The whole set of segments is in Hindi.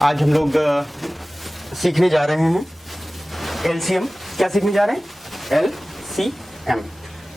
आज हम लोग सीखने जा रहे हैं एलसीएम। क्या सीखने जा रहे हैं? एलसीएम।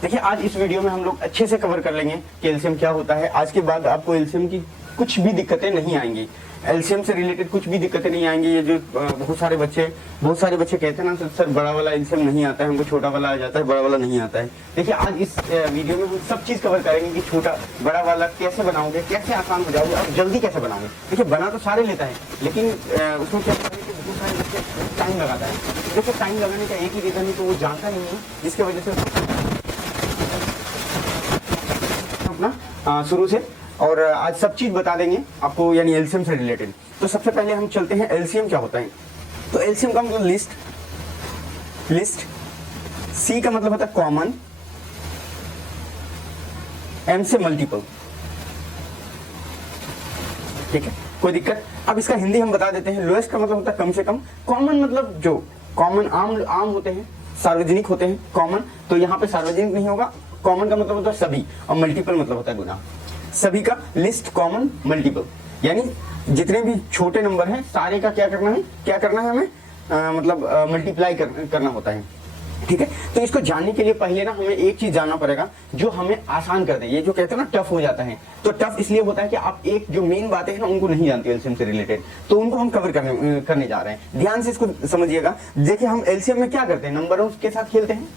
देखिए, आज इस वीडियो में हम लोग अच्छे से कवर कर लेंगे कि एलसीएम क्या होता है। आज के बाद आपको एलसीएम की कुछ भी दिक्कतें नहीं आएंगी, एलसीएम से रिलेटेड कुछ भी दिक्कतें नहीं आएंगी। ये जो बहुत सारे बच्चे कहते हैं ना सर बड़ा वाला एलसीएम नहीं आता है, हमको छोटा वाला आ जाता है, बड़ा वाला नहीं आता है। देखिए, आज इस वीडियो में हम सब चीज कवर करेंगे कि छोटा बड़ा वाला कैसे बनाओगे, कैसे आसान हो जाओगे और जल्दी कैसे बनाओगे। देखिए, बना तो सारे लेता है, लेकिन उसमें क्या होता है कि बहुत सारे बच्चे टाइम लगाता है। देखिए, टाइम लगाने का एक ही रीजन है कि वो जानता नहीं है, जिसकी वजह से अपना शुरू से और आज सब चीज बता देंगे आपको, यानी एलसीएम से रिलेटेड। तो सबसे पहले हम चलते हैं एलसीएम क्या होता है। तो एलसीएम का मतलब लिस्ट, सी का मतलब होता है कॉमन, एम से मल्टीपल। ठीक है, कोई दिक्कत? अब इसका हिंदी हम बता देते हैं। लोएस्ट का मतलब होता है कम से कम, कॉमन मतलब जो कॉमन आम होते हैं, सार्वजनिक होते हैं कॉमन, तो यहाँ पे सार्वजनिक नहीं होगा। कॉमन का मतलब होता है सभी और मल्टीपल मतलब होता है गुना। सभी का लिस्ट, कॉमन, मल्टीपल, यानी जितने भी छोटे नंबर हैं सारे का क्या करना है हमें मतलब मल्टीप्लाई करना होता है। ठीक है, तो इसको जानने के लिए पहले ना हमें एक चीज जानना पड़ेगा जो हमें आसान कर दे। ये जो कहते हैं ना टफ हो जाता है, तो टफ इसलिए होता है कि आप एक जो मेन बातें हैं ना उनको नहीं जानते एलसीएम से रिलेटेड, तो उनको हम कवर करने जा रहे हैं। ध्यान से इसको समझिएगा। देखिए, हम एलसीएम में क्या करते हैं, नंबरों के साथ खेलते हैं,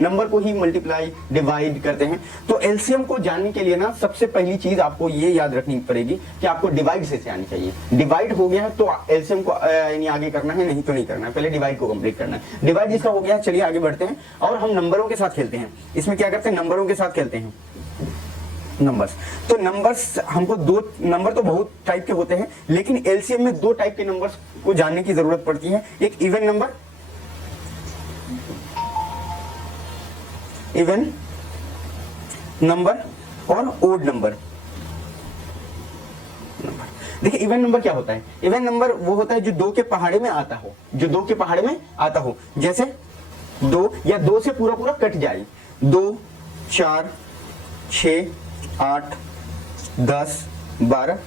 नंबर को ही मल्टीप्लाई डिवाइड करते हैं। तो एलसीएम को जानने के लिए ना सबसे पहली चीज आपको ये याद रखनी पड़ेगी कि आपको डिवाइड से आनी चाहिए। डिवाइड हो गया है तो एलसीएम को यानी आगे करना है, नहीं तो नहीं करना है, पहले डिवाइड को कंप्लीट करना है। डिवाइड जिसका हो गया, चलिए आगे बढ़ते हैं और हम नंबरों के साथ खेलते हैं। इसमें क्या करते हैं, नंबरों के साथ खेलते हैं, नंबर्स। तो नंबर्स हमको दो नंबर तो बहुत टाइप के होते हैं, लेकिन एलसीएम में दो टाइप के नंबर्स को जानने की जरूरत पड़ती है। एक इवन नंबर और ओड नंबर। देखिए, इवन नंबर क्या होता है? इवन नंबर वो होता है जो दो के पहाड़े में आता हो, जैसे दो या दो से पूरा कट जाए। 2, 4, 6, 8, 10, 12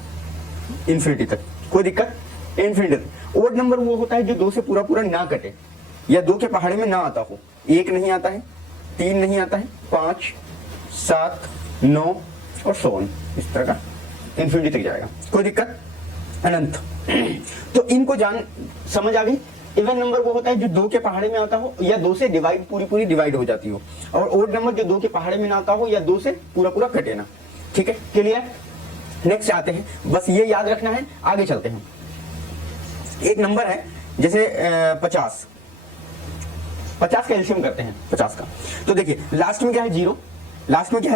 इंफिनिटी तक, कोई दिक्कत? इंफिनिटी तक। ओड नंबर वो होता है जो दो से पूरा ना कटे या दो के पहाड़े में ना आता हो। 1 नहीं आता है, 3 नहीं आता है, 5, 7, 9 और 100 इस तरह का इंफिनिटी तक जाएगा, कोई दिक्कत? अनंत। तो इनको समझ आ गई। इवन नंबर वो होता है जो दो के पहाड़े में आता हो या दो से डिवाइड पूरी डिवाइड हो जाती हो, और ओड नंबर जो दो के पहाड़े में ना आता हो या दो से पूरा कटे ना। ठीक है, क्लियर? नेक्स्ट आते हैं, बस ये याद रखना है, आगे चलते हैं। एक नंबर है जैसे 50 का एलसीएम करते हैं 50 का। तो देखिए, लास्ट में क्या है,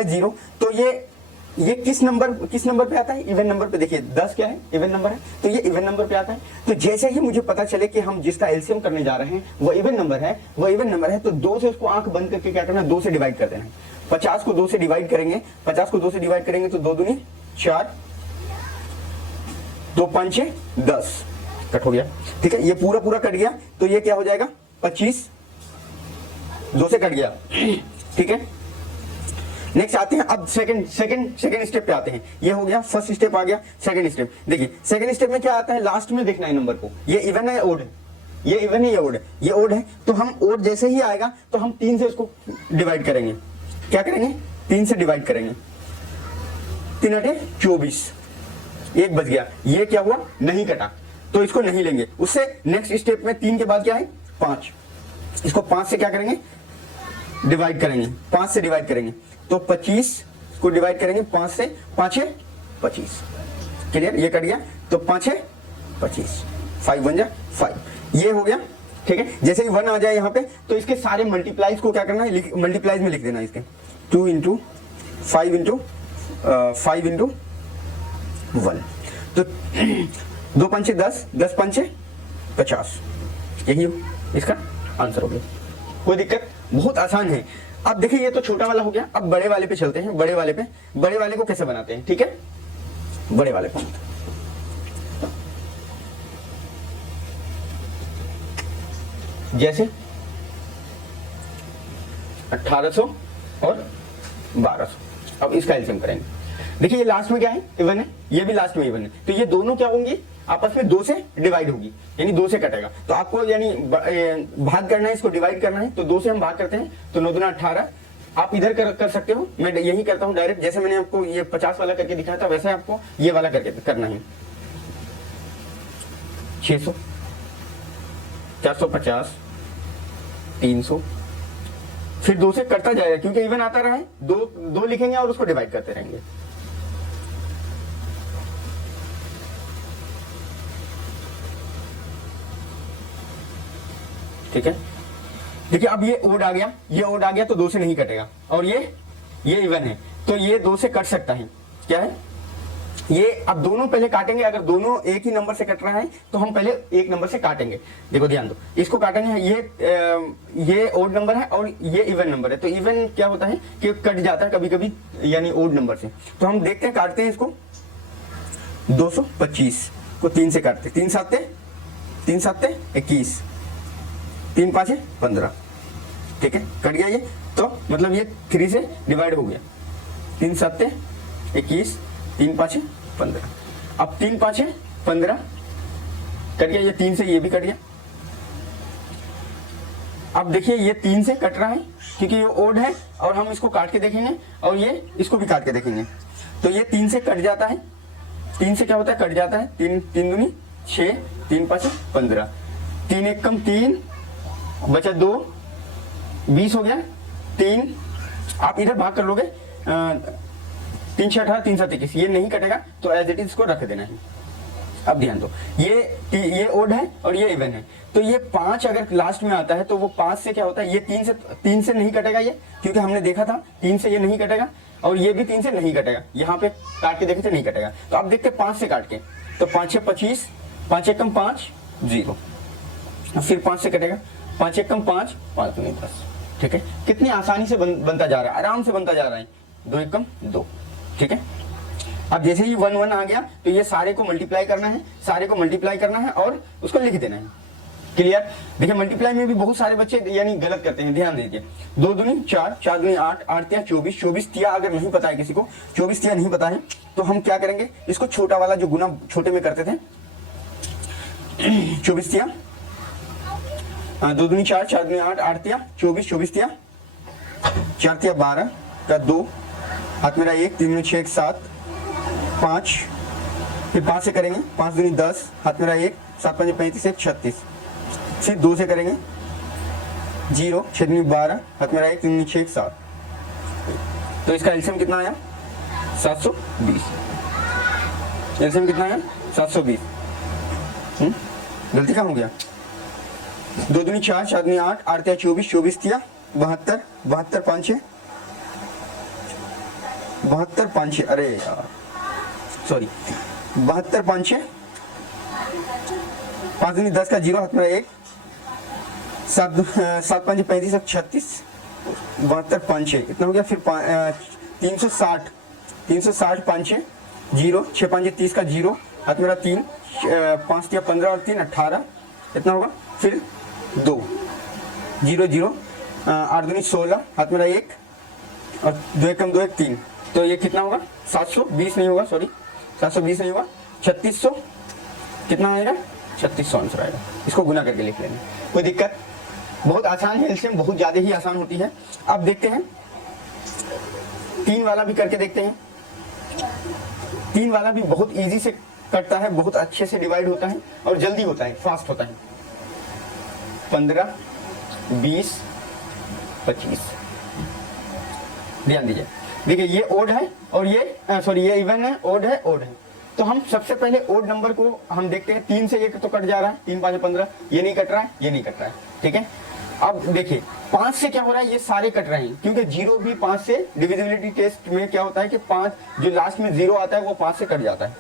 0। तो ये किस नंबर पे आता है? इवन नंबर पे। देखिए, 10 क्या है? इवन नंबर है, तो ये इवन नंबर पे आता है। तो जैसे ही मुझे पता चले कि हम जिसका एलसीएम करने जा रहे हैं वो इवन नंबर है, तो 2 से उसको आंख बंद करके क्या करना है, 2 से डिवाइड कर देना है। 50 को 2 से डिवाइड करेंगे, तो 2 दूनी 4, 2 5 10 कट हो गया। ठीक है, ये पूरा कट गया, तो ये क्या हो जाएगा, 25, 2 से कट गया। ठीक है, नेक्स्ट आते हैं अब सेकंड स्टेप पे आते हैं। ये हो गया, फर्स्ट स्टेप आ गया, सेकंड स्टेप। देखिए, सेकंड स्टेप में क्या आता है, लास्ट में देखना है नंबर को, ये इवन है, ओड है, ये इवन है, ये ओड है। तो हम ओड जैसे ही आएगा तो हम 3 से इसको डिवाइड करेंगे। क्या करेंगे? 3 से डिवाइड करेंगे। 3 8 24, 1 बच गया। ये क्या हुआ, नहीं कटा, तो इसको नहीं लेंगे। उससे नेक्स्ट स्टेप में 3 के बाद क्या है, 5। इसको 5 से क्या करेंगे, डिवाइड करेंगे, 5 से डिवाइड करेंगे, तो 25 को डिवाइड करेंगे 5 से, 5 है 25। क्लियर? ये कट गया, तो 5 है 25, 5 1 जा 5, ये हो गया। ठीक है, जैसे ही 1 आ जाए यहाँ पे, तो इसके सारे मल्टीप्लाइज को क्या करना है, मल्टीप्लाइज में लिख देना है इसके। 2 × 5 × 1, तो 2 5 10, 10 5 50, यही इसका आंसर हो गया। कोई दिक्कत? बहुत आसान है। अब देखिए, ये तो छोटा वाला हो गया, अब बड़े वाले पे चलते हैं। बड़े वाले को कैसे बनाते हैं? ठीक है, बड़े वाले पे जैसे 1800 और 1200। अब इसका एलसीएम करेंगे। देखिए, ये लास्ट में क्या है, इवन है, ये भी लास्ट में इवन है, तो ये दोनों क्या होंगे, आपस में 2 से डिवाइड होगी, यानी 2 से कटेगा। तो आपको यानी भाग करना है, इसको डिवाइड करना है, तो 2 से हम भाग करते हैं, तो 9 दूना 18। आप इधर कर सकते हो, मैं यही करता हूं डायरेक्ट, जैसे मैंने आपको ये 50 वाला करके दिखाया था वैसे आपको ये वाला करके करना है। 600, 450, 300, फिर 2 से कटता जाएगा क्योंकि इवन आता रहा है, 2 लिखेंगे और उसको डिवाइड करते रहेंगे। ठीक है, देखिए अब ये ओड आ गया, ये ओड आ गया तो 2 से नहीं कटेगा, और ये इवन है तो ये 2 से कट सकता है। क्या है ये, अब दोनों पहले काटेंगे, अगर दोनों एक ही नंबर से कट रहा है तो हम पहले एक नंबर से काटेंगे। देखो ध्यान दो, इसको काटेंगे, ये ओड नंबर है और ये इवन नंबर है, तो इवन क्या होता है कि कट जाता है कभी कभी यानी ओड नंबर से। तो हम देखते हैं, काटते हैं इसको, 225 को 3 से काटते, 3 साते 21, 3 5 15। ठीक है, कट गया ये, तो मतलब ये 3 से डिवाइड हो गया, 3 7 21, 3 5 15। अब 3 5 15 कट गया, ये 3 से ये भी कट गया। अब देखिए ये 3 से कट रहा है क्योंकि ये ओड है, और हम इसको काट के देखेंगे और ये इसको भी काट के देखेंगे, तो ये 3 से कट जाता है। 3 से क्या होता है, कट जाता है, 3 3 दूनी 6, 3 5 15, 3 1 कम 3, बचा 2, 20 हो गया। 3 आप इधर भाग कर लोगे, 3 6 18, 3 7 21, ये नहीं कटेगा तो एज इट इज इसको रख देना है। अब ध्यान दो, ये ओड है और ये इवन है, तो ये 5 अगर लास्ट में आता है तो वो 5 से क्या होता है, ये 3 से नहीं कटेगा ये, क्योंकि हमने देखा था 3 से ये नहीं कटेगा, और ये भी 3 से नहीं कटेगा, यहाँ पे काट के देखे थे नहीं कटेगा। तो अब देखते 5 से काट के, तो 5 6 25, 5 1 कम 5 0, फिर 5 से कटेगा, 5 1 कम 5, 5 2 10। ठीक है, कितनी आसानी से बनता जा रहा है, आराम से बनता जा रहा है, 2 1 कम 2। ठीक है, अब जैसे ही 1 1 आ गया तो ये सारे को मल्टीप्लाई करना है, सारे को मल्टीप्लाई करना है और उसको लिख देना है। क्लियर? देखिए मल्टीप्लाई में भी बहुत सारे बच्चे यानी गलत करते हैं, ध्यान दीजिए। 2 दूनी 4, 4 दूनी 8, 8 तिया 24, 24 तिया अगर नहीं पता है किसी को, 24 तिया नहीं पता है तो हम क्या करेंगे, इसको छोटा वाला जो गुना छोटे में करते थे, 24 तिया 2 दूनी 4, 4 दूनी 8, 8 तिया 24, 24 तिया 4 तिया 12 का 2, हाथ मेरा 1, 3 दूनी 6 7, 5, फिर 5 से करेंगे, 5 दूनी 10, हाथ मेरा 1, 7 5 35 1 36, फिर 2 से करेंगे 0, 6 दूनी 12, हाथ मेरा 1, 3 दूनी 6 7, तो इसका एलसीएम कितना आया 720। एलसीएम कितना आया 720। गलती कहाँ हो गया, 2 दूनी 4, 4 दूनी 8, 8 तिया 24, 24 तिया 72, 72 5 6, 72 5 6, अरे यार सॉरी, 72 5 6, 5 दूनी 10 का 0, हाथ मेरा 1, 7 5 35 36, 72 5 6 कितना हो गया, फिर 360 360 5 6 0, 6 5 30 का 0, हाथ मेरा 3, 5 तिया 15 और 3 18 कितना होगा, फिर 2 0 0, 8 दूनी 16, हाथ मेरा 1 और 2 1 कम 2 1 3, तो ये कितना होगा 720 नहीं होगा, सॉरी 720 नहीं होगा, 3600 कितना आएगा, 3600 आंसर आएगा। इसको गुना करके लिख लेंगे, कोई दिक्कत, बहुत आसान है, एलसीएम बहुत ज्यादा ही आसान होती है। अब देखते हैं 3 वाला भी करके देखते हैं। 3 वाला भी बहुत इजी से कटता है, बहुत अच्छे से डिवाइड होता है और जल्दी होता है, फास्ट होता है। 15 20 25, ध्यान दीजिए, देखिए ये ओड है और ये सॉरी ये इवन है, ओड है, ओड है। तो हम सबसे पहले ओड नंबर को हम देखते हैं, 3 से ये तो कट जा रहा है, 3 5 15, ये नहीं कट रहा है, ये नहीं कट रहा है। ठीक है, अब देखिए 5 से क्या हो रहा है, ये सारे कट रहे हैं क्योंकि 0 भी 5 से, डिविजिबिलिटी टेस्ट में क्या होता है कि 5 जो लास्ट में 0 आता है वो 5 से कट जाता है।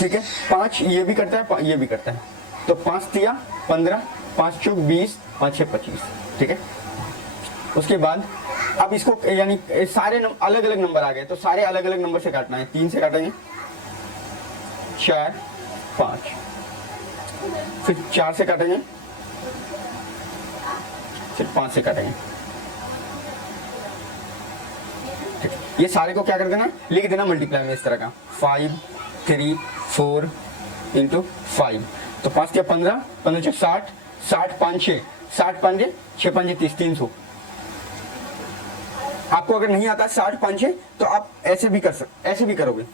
ठीक है, 5 ये भी करता है, ये भी करता है, तो 5 तिया 15, 5 चौक 20, 5 6 25। ठीक है, उसके बाद अब इसको यानी सारे अलग अलग नंबर आ गए तो सारे अलग अलग नंबर से काटना है। 3 से काटेंगे, 4 5, फिर 4 से काटेंगे, फिर 5 से काटेंगे। ये सारे को क्या कर देना, लिख देना मल्टीप्लाई में इस तरह का, 5 3 4 इंटू 5, तो 5 के 15, 15 से 60, 60 5 6, 60 5 6 5 30, 300। आपको अगर नहीं आता 60 5 6 तो आप ऐसे भी ऐसे भी करोगे,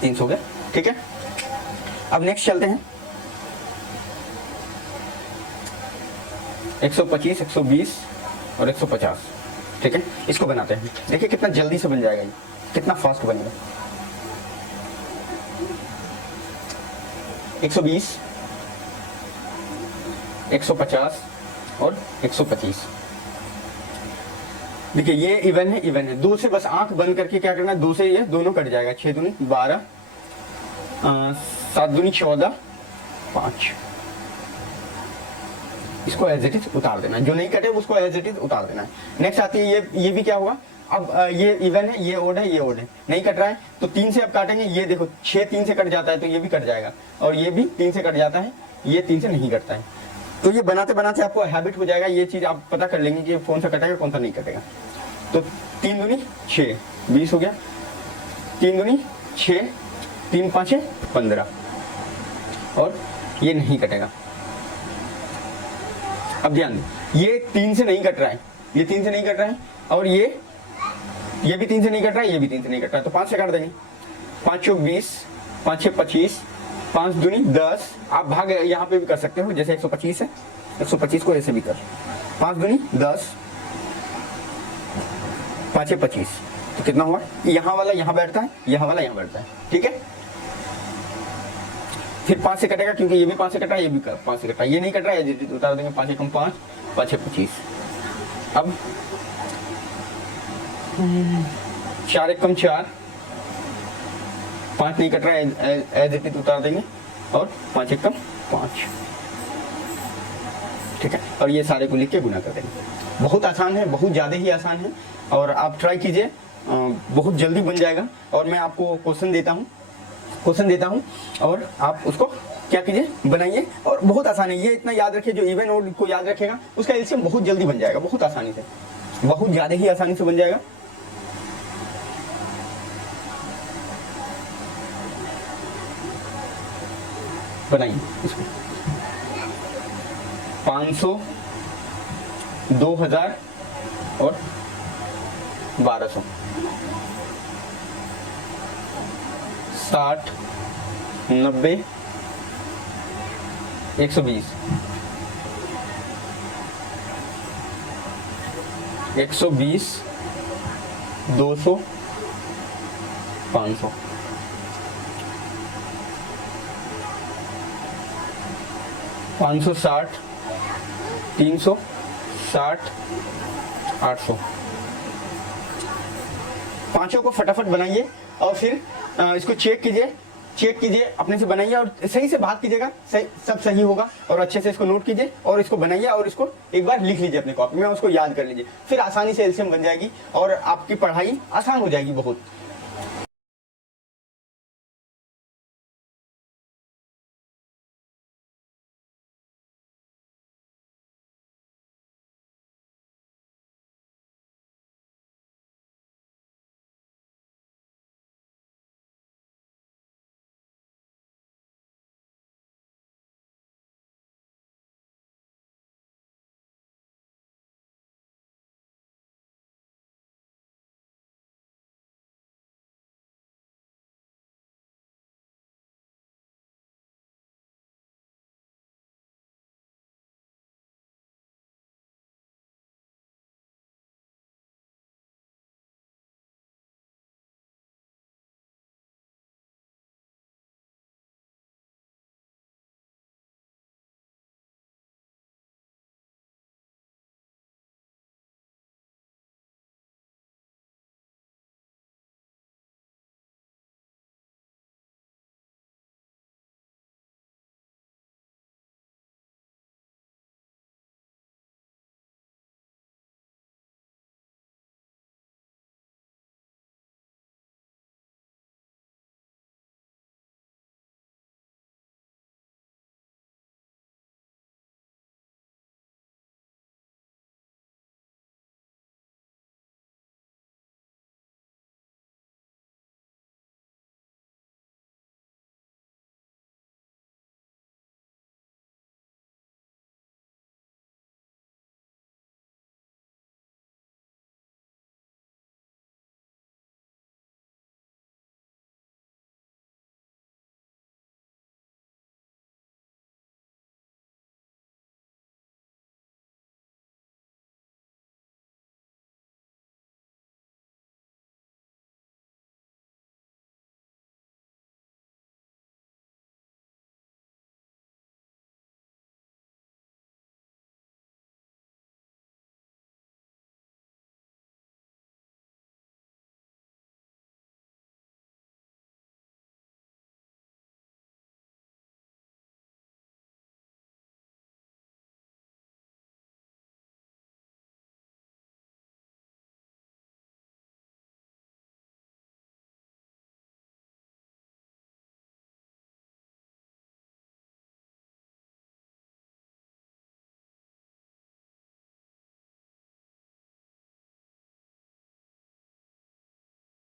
300 हो गया। ठीक है, अब नेक्स्ट चलते हैं 125, 120 और 150। ठीक है, इसको बनाते हैं, देखिए कितना जल्दी से बन जाएगा, ये कितना फास्ट बनेगा। 120, 150 और 125। देखिए ये इवन है, इवन है। 2 से बस आंख बंद करके क्या करना है, 2 से ये दोनों कट जाएगा। 6 दूनी 12, 7 दूनी 14, 5। इसको एज इट इज उतार देना है, जो नहीं कटे उसको एज इट इज उतार देना है। नेक्स्ट आती है ये भी क्या होगा, अब ये इवन है, ये ओड है, ये ओड है, नहीं कट रहा है तो 3 से अब काटेंगे। ये देखो 6 3 से कट जाता है तो ये भी कट जाएगा, और ये भी 3 से कट जाता है, ये 3 से नहीं कटता है। तो ये बनाते बनाते आपको हैबिट हो जाएगा, ये चीज आप पता कर लेंगे कि कौन सा कटेगा कौन सा नहीं कटेगा। तो 3 दूनी 6, 20 हो गया। 3 दूनी 6, 3 5 15, और ये नहीं कटेगा। अब ध्यान दें, ये 3 से नहीं कट रहा है, ये 3 से नहीं कट रहा है, और ये भी 3 से नहीं कट रहा है, ये भी 3 से नहीं कट रहा है, तो 5 से काट देंगे। 5 चौक 20, 5 6 25, 5 दूनी 10। आप भाग यहाँ पे भी कर सकते हो, जैसे 125 है, 125 को ऐसे भी कर। 5 दूनी 10, 5 6 25, तो कितना हुआ, यहाँ वाला यहाँ बैठता है, यहाँ वाला यहाँ बैठता है। ठीक है, फिर 5 से कटेगा, क्योंकि ये भी 5 से कटा है, ये भी 5 से कटा है, ये नहीं कट रहा है, उतार देंगे। 5 एकम 5, 5 6 25। अब 4 एकम 4, 5 नहीं कट रहा है, एज इट इज उतार देंगे, और 5 एकम 5। ठीक है, और ये सारे को लिख के गुना कर देंगे। बहुत आसान है, बहुत ज़्यादा ही आसान है, और आप ट्राई कीजिए, बहुत जल्दी बन जाएगा। और मैं आपको क्वेश्चन देता हूँ और आप उसको क्या कीजिए, बनाइए, और बहुत आसान है। ये इतना याद रखिए, जो इवन ओड को याद रखेगा उसका एलसीएम बहुत जल्दी बन जाएगा, बहुत आसानी से, बहुत ज़्यादा ही आसानी से बन जाएगा। बनाइए इसको। 500, 2000 और 1200, 60, 90, 120, 120, 200, 500, 560, 360, 800। पांचों को फटाफट बनाइए और फिर इसको चेक कीजिए अपने से बनाइए, और सही से भाग कीजिएगा, सही सब सही होगा। और अच्छे से इसको नोट कीजिए और इसको बनाइए, और इसको एक बार लिख लीजिए अपने कॉपी में, उसको याद कर लीजिए, फिर आसानी से एलसीएम बन जाएगी और आपकी पढ़ाई आसान हो जाएगी बहुत।